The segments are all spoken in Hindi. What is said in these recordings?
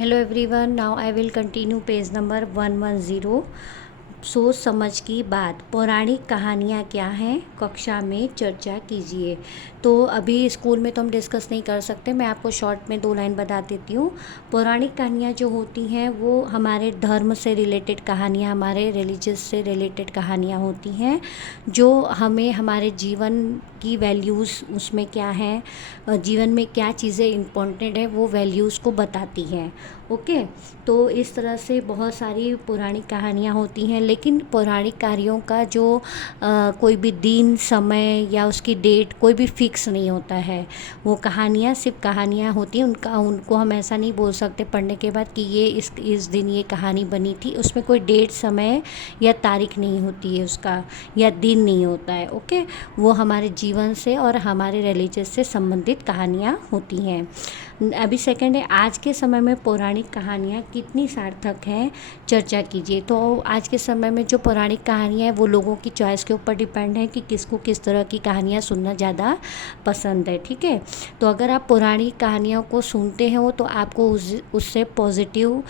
Hello everyone, now I will continue page number 110। सोच समझ की बात, पौराणिक कहानियाँ क्या हैं, कक्षा में चर्चा कीजिए। तो अभी स्कूल में तो हम डिस्कस नहीं कर सकते, मैं आपको शॉर्ट में 2 लाइन बता देती हूँ। पौराणिक कहानियाँ जो होती हैं वो हमारे धर्म से रिलेटेड कहानियाँ, हमारे रिलीजियस से रिलेटेड कहानियाँ होती हैं, जो हमें हमारे जीवन की वैल्यूज़ उसमें क्या हैं, जीवन में क्या चीज़ें इम्पोर्टेंट है वो वैल्यूज़ को बताती हैं। ओके, तो इस तरह से बहुत सारी पौराणिक कहानियाँ होती हैं, लेकिन पौराणिक कार्यों का जो कोई भी दिन, समय या उसकी डेट कोई भी फिक्स नहीं होता है। वो कहानियाँ सिर्फ कहानियाँ होती हैं, उनको हम ऐसा नहीं बोल सकते पढ़ने के बाद कि ये इस दिन ये कहानी बनी थी। उसमें कोई डेट, समय या तारीख नहीं होती है उसका, या दिन नहीं होता है। ओके, वो हमारे जीवन से और हमारे रिलीजियस से संबंधित कहानियाँ होती हैं। अभी सेकंड है, आज के समय में पौराणिक कहानियाँ कितनी सार्थक हैं, चर्चा कीजिए। तो आज के समय में जो पौराणिक कहानियाँ हैं वो लोगों की चॉइस के ऊपर डिपेंड है कि किसको किस तरह की कहानियाँ सुनना ज़्यादा पसंद है। ठीक है, तो अगर आप पौराणिक कहानियों को सुनते हो तो आपको उससे पॉजिटिव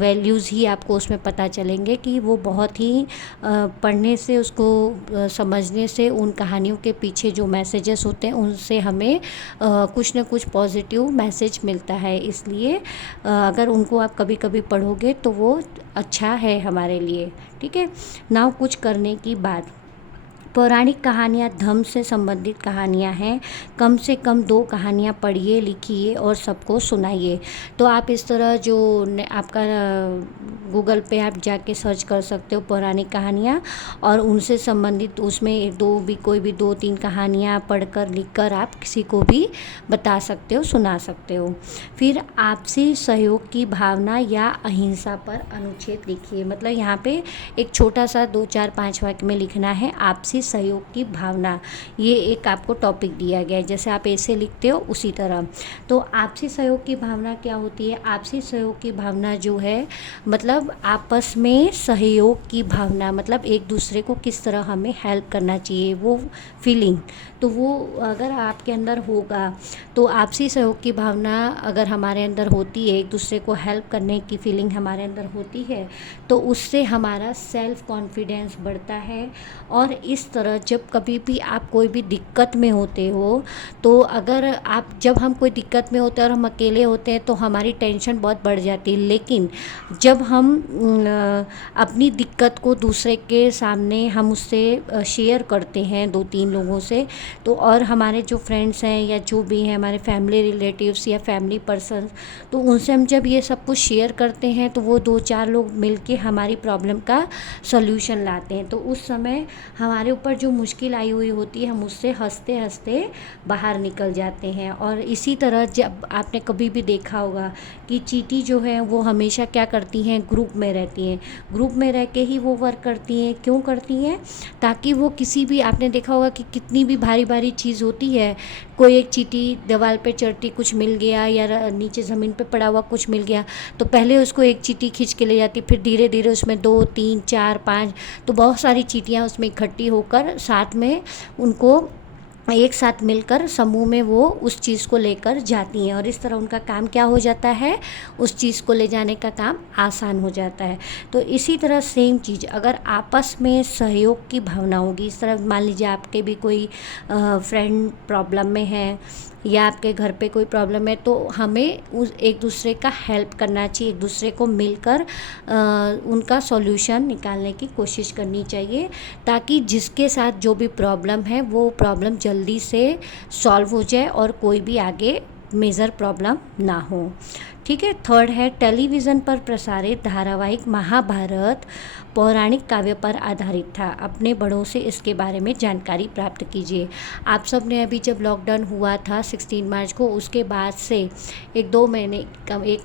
वैल्यूज़ ही आपको उसमें पता चलेंगे कि वो बहुत ही पढ़ने से, उसको समझने से, उन कहानियों के पीछे जो मैसेजेस होते हैं उनसे हमें कुछ ना कुछ पॉजिटिव मैसेज मिलता है। इसलिए अगर उनको आप कभी कभी पढ़ोगे तो वो अच्छा है हमारे लिए। ठीक है, नाउ कुछ करने की बात। पौराणिक कहानियाँ धर्म से संबंधित कहानियाँ हैं। कम से कम 2 कहानियाँ पढ़िए, लिखिए और सबको सुनाइए। तो आप इस तरह जो आपका गूगल पे आप जाके सर्च कर सकते हो पौराणिक कहानियाँ, और उनसे संबंधित उसमें कोई भी 2-3 कहानियाँ पढ़कर, लिखकर आप किसी को भी बता सकते हो, सुना सकते हो। फिर आपसी सहयोग की भावना या अहिंसा पर अनुच्छेद लिखिए। मतलब यहाँ पे एक छोटा सा 2-4-5 वाक्य में लिखना है आपसी सहयोग की भावना। ये एक आपको टॉपिक दिया गया है, जैसे आप ऐसे लिखते हो उसी तरह। तो आपसी सहयोग की भावना क्या होती है? आपसी सहयोग की भावना जो है, मतलब आपस में सहयोग की भावना, मतलब एक दूसरे को किस तरह हमें हेल्प करना चाहिए, वो फीलिंग। तो वो अगर आपके अंदर होगा, तो आपसी सहयोग की भावना अगर हमारे अंदर होती है, एक दूसरे को हेल्प करने की फीलिंग हमारे अंदर होती है, तो उससे हमारा सेल्फ कॉन्फिडेंस बढ़ता है। और इस तरह जब कभी भी आप कोई भी दिक्कत में होते हो, तो अगर जब हम कोई दिक्कत में होते हैं और हम अकेले होते हैं तो हमारी टेंशन बहुत बढ़ जाती है। लेकिन जब हम अपनी दिक्कत को दूसरे के सामने हम उससे शेयर करते हैं 2-3 लोगों से, तो और हमारे जो फ्रेंड्स हैं या जो भी हैं हमारे फैमिली रिलेटिव्स या फैमिली पर्सन, तो उनसे हम जब ये सब कुछ शेयर करते हैं तो वो 2-4 लोग मिलके हमारी प्रॉब्लम का सॉल्यूशन लाते हैं। तो उस समय हमारे ऊपर जो मुश्किल आई हुई होती है, हम उससे हंसते हंसते बाहर निकल जाते हैं। और इसी तरह जब आपने कभी भी देखा होगा कि चींटी जो है वो हमेशा क्या करती हैं, ग्रुप में रहती हैं। ग्रुप में रह के ही वो वर्क करती हैं। क्यों करती हैं? ताकि वो किसी भी, आपने देखा होगा कि कितनी भी भारी भारी चीज़ होती है, कोई एक चींटी दीवार पे चढ़ती, कुछ मिल गया या नीचे ज़मीन पे पड़ा हुआ कुछ मिल गया, तो पहले उसको एक चींटी खींच के ले जाती, फिर धीरे धीरे उसमें 2-3-4-5, तो बहुत सारी चींटियाँ उसमें इकट्ठी होकर साथ में उनको एक साथ मिलकर समूह में वो उस चीज़ को लेकर जाती हैं, और इस तरह उनका काम क्या हो जाता है, उस चीज़ को ले जाने का काम आसान हो जाता है। तो इसी तरह सेम चीज़ अगर आपस में सहयोग की भावना होगी, इस तरह मान लीजिए आपके भी कोई फ्रेंड प्रॉब्लम में है या आपके घर पे कोई प्रॉब्लम है, तो हमें उस एक दूसरे का हेल्प करना चाहिए, एक दूसरे को मिलकर उनका सॉल्यूशन निकालने की कोशिश करनी चाहिए, ताकि जिसके साथ जो भी प्रॉब्लम है वो प्रॉब्लम जल्दी से सॉल्व हो जाए और कोई भी आगे मेजर प्रॉब्लम ना हो। ठीक है, थर्ड है, टेलीविज़न पर प्रसारित धारावाहिक महाभारत पौराणिक काव्य पर आधारित था। अपने बड़ों से इसके बारे में जानकारी प्राप्त कीजिए। आप सब ने अभी जब लॉकडाउन हुआ था 16 मार्च को, उसके बाद से 1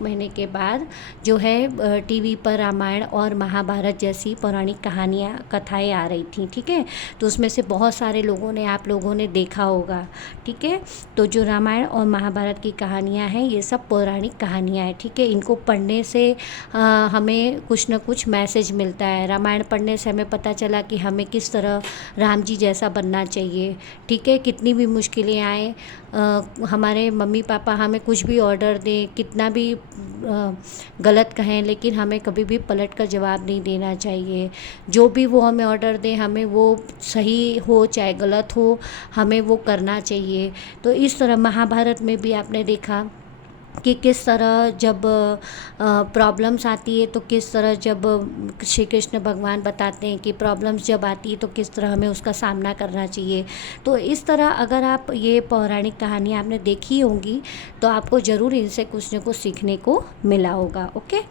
महीने के बाद जो है टीवी पर रामायण और महाभारत जैसी पौराणिक कहानियाँ, कथाएँ आ रही थी। ठीक है, तो उसमें से बहुत सारे लोगों ने, आप लोगों ने देखा होगा। ठीक है, तो जो रामायण और महाभारत की कहानियाँ हैं, ये सब पौराणिक कहानियाँ कहानियाँ हैं, ठीक है। इनको पढ़ने से हमें कुछ ना कुछ मैसेज मिलता है। रामायण पढ़ने से हमें पता चला कि हमें किस तरह राम जी जैसा बनना चाहिए, ठीक है। कितनी भी मुश्किलें आए, हमारे मम्मी पापा हमें कुछ भी ऑर्डर दें, कितना भी गलत कहें, लेकिन हमें कभी भी पलट कर जवाब नहीं देना चाहिए। जो भी वो हमें ऑर्डर दें, हमें वो सही हो चाहे गलत हो, हमें वो करना चाहिए। तो इस तरह महाभारत में भी आपने देखा कि किस तरह जब प्रॉब्लम्स आती है, तो किस तरह जब श्री कृष्ण भगवान बताते हैं कि प्रॉब्लम्स जब आती है तो किस तरह हमें उसका सामना करना चाहिए। तो इस तरह अगर आप ये पौराणिक कहानियाँ आपने देखी होंगी तो आपको ज़रूर इनसे कुछ न कुछ सीखने को मिला होगा। ओके,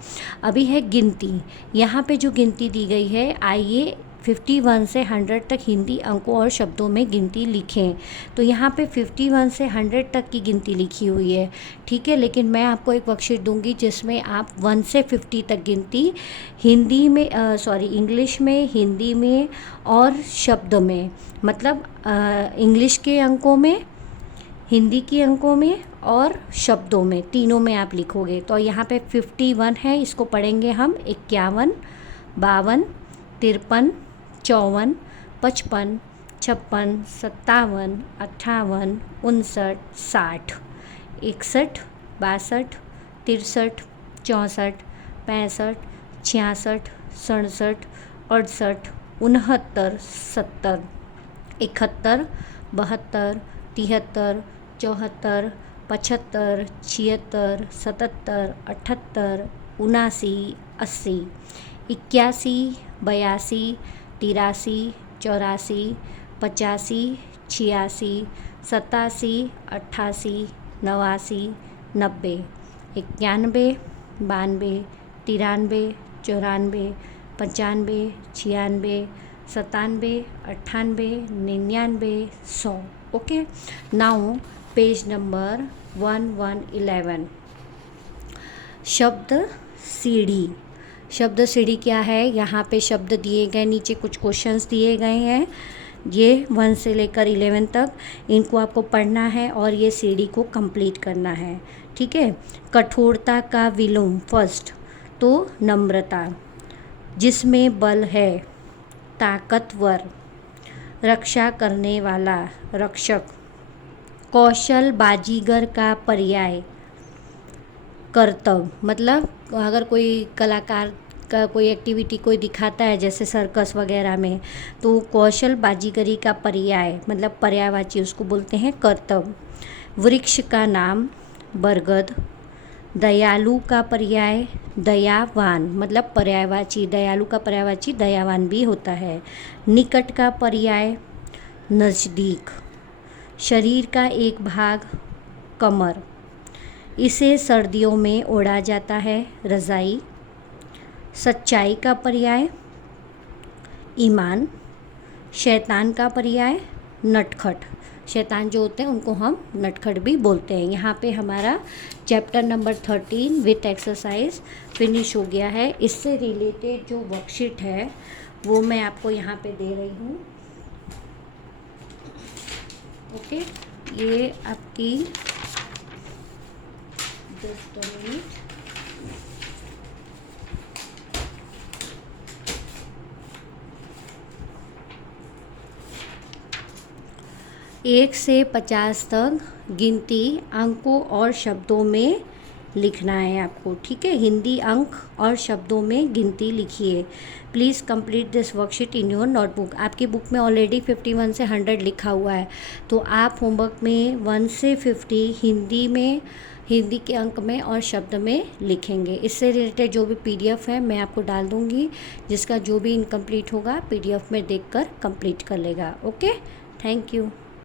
अभी है गिनती। यहाँ पे जो गिनती दी गई है, आइए 51 से 100 तक हिंदी अंकों और शब्दों में गिनती लिखें। तो यहाँ पे 51 से 100 तक की गिनती लिखी हुई है, ठीक है। लेकिन मैं आपको एक वर्कशीट दूंगी जिसमें आप 1 से 50 तक गिनती हिंदी में इंग्लिश में, हिंदी में और शब्द में, मतलब इंग्लिश के अंकों में, हिंदी के अंकों में और शब्दों में, तीनों में आप लिखोगे। तो यहाँ पे 51 है, इसको पढ़ेंगे हम 51, 52, 53, 54, 55, 56, 57, 58, 59, 60, 61, 62, 63, 64, 65, 66, 67, 68, 69, 70, 71, 72, 73, 74, 75, 76, 77, 78, 79, 80, 81, 82, 83, 84, 85, 86, 87, 88, 89, 90, 91, 92, 93, 94, 95, 96, 97, 98, 99, 100। Okay, now page number 1111। शब्द सीढ़ी। शब्द सीढ़ी क्या है? यहाँ पे शब्द दिए गए, नीचे कुछ क्वेश्चंस दिए गए हैं। ये 1 से लेकर 11 तक इनको आपको पढ़ना है और ये सीढ़ी को कंप्लीट करना है, ठीक है। कठोरता का विलोम फर्स्ट, तो नम्रता। जिसमें बल है, ताकतवर। रक्षा करने वाला, रक्षक। कौशल बाजीगर का पर्याय, कर्तव्य। मतलब अगर कोई कलाकार का कोई एक्टिविटी कोई दिखाता है जैसे सर्कस वगैरह में, तो कौशल बाजीगरी का पर्याय मतलब पर्यायवाची उसको बोलते हैं कर्तव्य। वृक्ष का नाम, बरगद। दयालु का पर्याय, दयावान। मतलब पर्यायवाची, दयालु का पर्यायवाची दयावान भी होता है। निकट का पर्याय, नज़दीक। शरीर का एक भाग, कमर। इसे सर्दियों में ओढ़ा जाता है, रज़ाई। सच्चाई का पर्याय, ईमान। शैतान का पर्याय, नटखट। शैतान जो होते हैं उनको हम नटखट भी बोलते हैं। यहाँ पे हमारा chapter number 13 with exercise finish हो गया है। इससे रिलेटेड जो वर्कशीट है वो मैं आपको यहाँ पे दे रही हूँ। ओके, ये आपकी जस्ट अ मिनट। एक से 50 तक गिनती अंकों और शब्दों में लिखना है आपको, ठीक है। हिंदी अंक और शब्दों में गिनती लिखिए। Please complete this worksheet in your notebook. आपकी बुक में ऑलरेडी 51 से 100 लिखा हुआ है, तो आप होमवर्क में 1 से 50 हिंदी में, हिंदी के अंक में और शब्द में लिखेंगे। इससे रिलेटेड जो भी PDF है मैं आपको डाल दूँगी, जिसका जो भी इनकम्प्लीट होगा PDF में देखकर कंप्लीट कर लेगा। Okay, thank you.